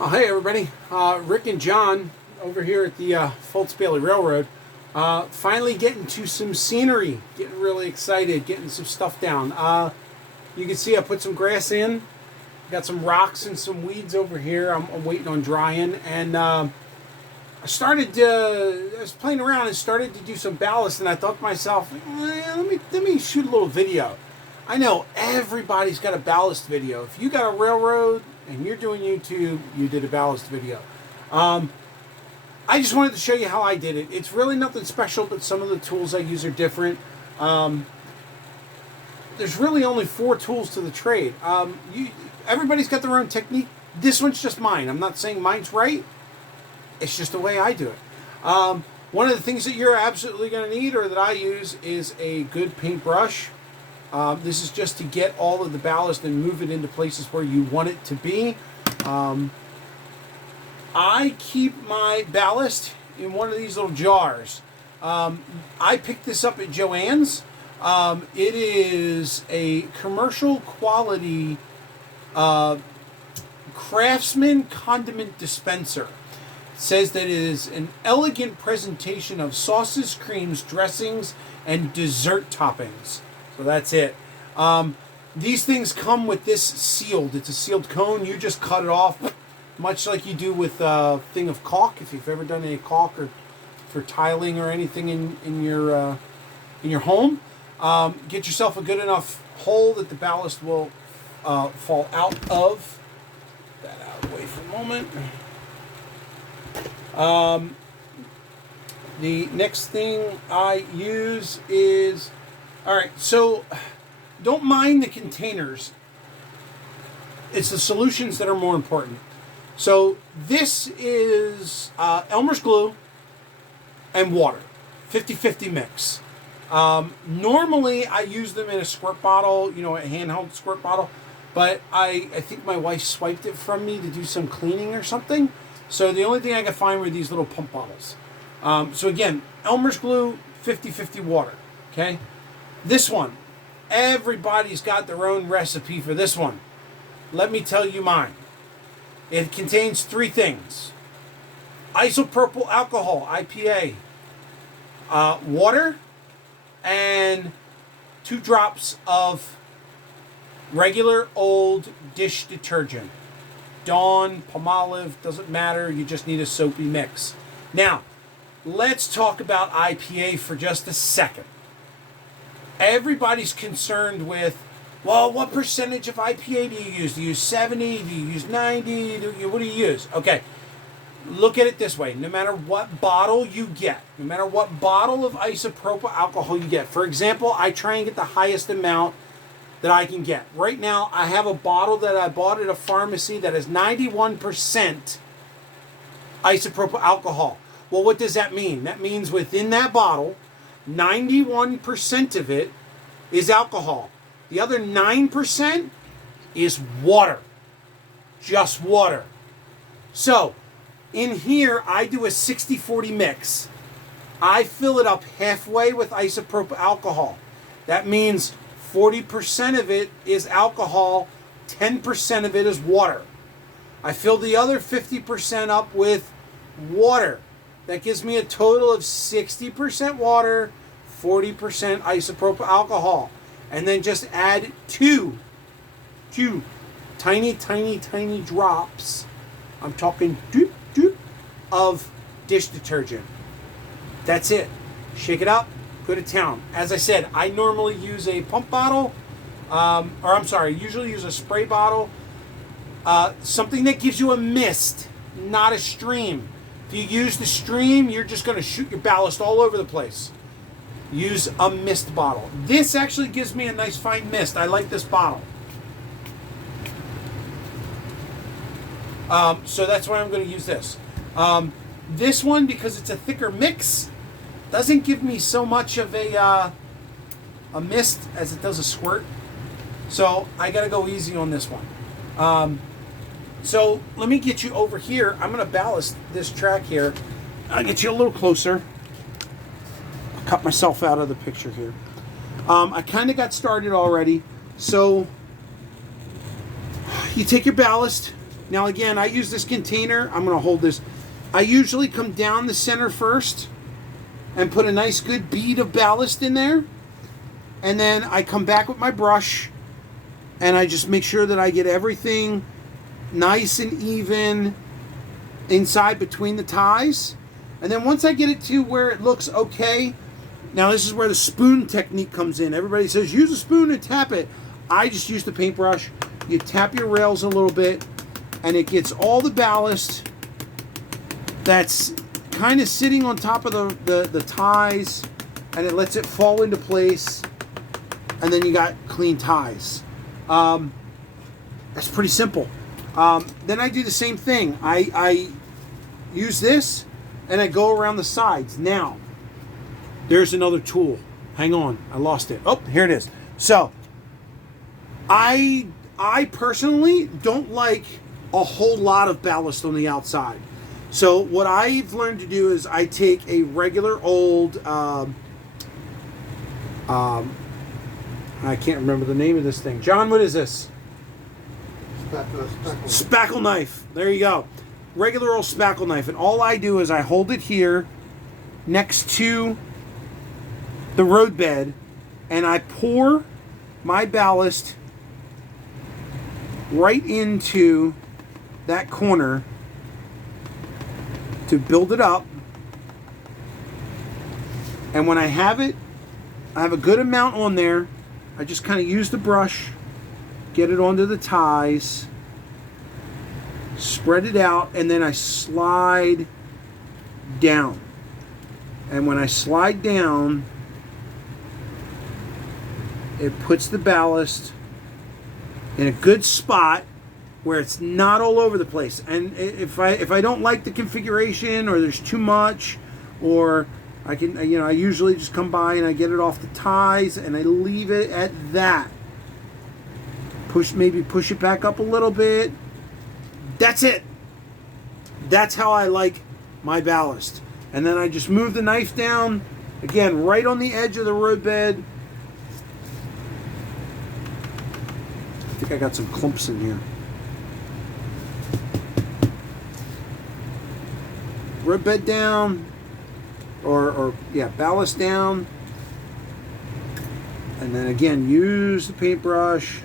Oh, hey everybody, Rick and John over here at the Fultz Bailey Railroad. Finally getting to some scenery, getting really excited, getting some stuff down. You can see I put some grass in, got some rocks and some weeds over here. I'm waiting on drying, and I was playing around and started to do some ballast, and I thought to myself, let me shoot a little video. I know everybody's got a ballast video. If you got a railroad and you're doing YouTube, you did a ballast video. I just wanted to show you how I did it. It's really nothing special, but some of the tools I use are different. There's really only 4 tools to the trade. Everybody's got their own technique. This one's just mine. I'm not saying mine's right. It's just the way I do it. One of the things that you're absolutely going to need, or that I use, is a good paintbrush. This is just to get all of the ballast and move it into places where you want it to be. I keep my ballast in one of these little jars. I picked this up at Joann's. It is a commercial quality Craftsman condiment dispenser. It says that it is an elegant presentation of sauces, creams, dressings, and dessert toppings. So that's it. These things come with this sealed. It's a sealed cone. You just cut it off, much like you do with a thing of caulk. If you've ever done any caulk or for tiling or anything in your home, get yourself a good enough hole that the ballast will fall out of. Put that out of the way for a moment. The next thing I use is, all right, so don't mind the containers. It's the solutions that are more important. So this is Elmer's glue and water, 50-50 mix. Normally I use them in a squirt bottle, a handheld squirt bottle, but I think my wife swiped it from me to do some cleaning or something. So the only thing I could find were these little pump bottles. So again, Elmer's glue, 50-50 water, okay? This one, everybody's got their own recipe for this one. Let me tell you mine. It contains 3 things: isopropyl alcohol, IPA, water, and 2 drops of regular old dish detergent. Dawn, Palmolive, doesn't matter. You just need a soapy mix. Now, let's talk about IPA for just a second. Everybody's concerned with, well, what percentage of IPA do you use? Do you use 70? Do you use 90? What do you use? Okay, look at it this way. No matter what bottle you get, no matter what bottle of isopropyl alcohol you get, for example, I try and get the highest amount that I can get. Right now, I have a bottle that I bought at a pharmacy that is 91% isopropyl alcohol. Well, what does that mean? That means within that bottle, 91% of it is alcohol. The other 9% is water. Just water. So, in here, I do a 60-40 mix. I fill it up halfway with isopropyl alcohol. That means 40% of it is alcohol, 10% of it is water. I fill the other 50% up with water. That gives me a total of 60% water, 40% isopropyl alcohol. And then just add two tiny drops, I'm talking doop, doop, of dish detergent. That's it. Shake it up, go to town. As I said, I normally use a pump bottle, usually use a spray bottle. Something that gives you a mist, not a stream. If you use the stream, you're just going to shoot your ballast all over the place. Use a mist bottle. This actually gives me a nice fine mist. I like this bottle. So that's why I'm going to use this. This one, because it's a thicker mix, doesn't give me so much of a mist as it does a squirt. So I got to go easy on this one. So let me get you over here. I'm going to ballast this track here. I'll get you a little closer. I'll cut myself out of the picture here. I kind of got started already. So you take your ballast, Now again, I use this container. I'm going to hold this. I usually come down the center first and put a nice good bead of ballast in there. And then I come back with my brush and I just make sure that I get everything nice and even inside between the ties. And then once I get it to where it looks okay, now this is where the spoon technique comes in. Everybody says use a spoon and tap it. I just use the paintbrush. You tap your rails a little bit and it gets all the ballast that's kind of sitting on top of the ties, and it lets it fall into place, and then you got clean ties. That's pretty simple. Then I do the same thing. I use this and I go around the sides. Now there's another tool. Hang on, I lost it. Oh, here it is. So I personally don't like a whole lot of ballast on the outside. So what I've learned to do is I take a regular old, I can't remember the name of this thing. John, what is this? Spackle knife. There you go. Regular old spackle knife. And all I do is I hold it here next to the roadbed and I pour my ballast right into that corner to build it up. And when I have it, I have a good amount on there. I just kind of use the brush, get it onto the ties, spread it out, and then I slide down. And when I slide down, it puts the ballast in a good spot where it's not all over the place. And if I don't like the configuration, or there's too much, or I can, I usually just come by and I get it off the ties and I leave it at that. Maybe push it back up a little bit. That's it. That's how I like my ballast. And then I just move the knife down, again, right on the edge of the roadbed. I think I got some clumps in here. Roadbed down, or ballast down, and then again use the paintbrush,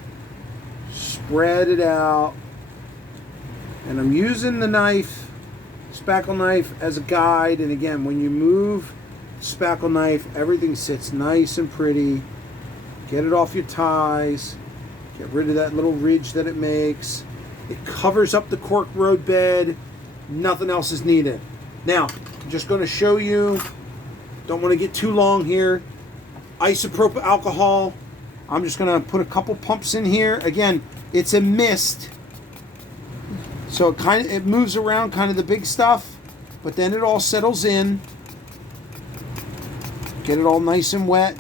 spread it out, and I'm using the knife, spackle knife, as a guide. And again, when you move the spackle knife, everything sits nice and pretty. Get it off your ties, get rid of that little ridge that it makes. It covers up the cork roadbed. Nothing else is needed. Now, I'm just going to show you, don't want to get too long here, isopropyl alcohol. I'm just going to put a couple pumps in here. Again, it's a mist, so it moves around kind of the big stuff, but then it all settles in. Get it all nice and wet.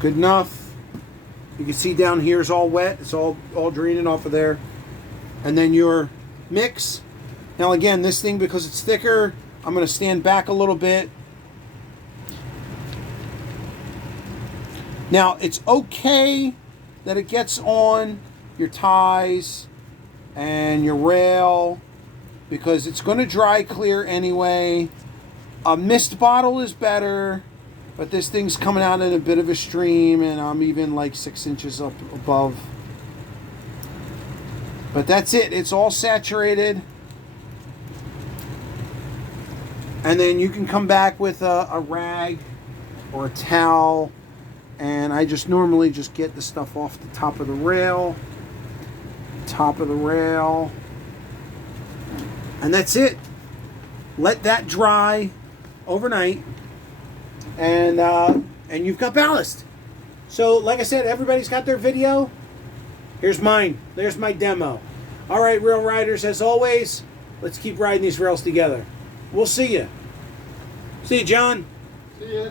Good enough. You can see down here is all wet. It's all draining off of there. And then your mix. Now again, this thing, because it's thicker, I'm going to stand back a little bit. Now it's okay that it gets on your ties and your rail, because it's going to dry clear anyway. A mist bottle is better. But this thing's coming out in a bit of a stream, and I'm even like 6 inches up above. But that's it. It's all saturated. And then you can come back with a rag or a towel. And I just normally just get the stuff off the top of the rail. Top of the rail. And that's it. Let that dry overnight. And you've got ballast. So like I said, everybody's got their video. Here's mine. There's my demo. All right, rail riders, as always, let's keep riding these rails together. We'll see you. See you, John. See ya.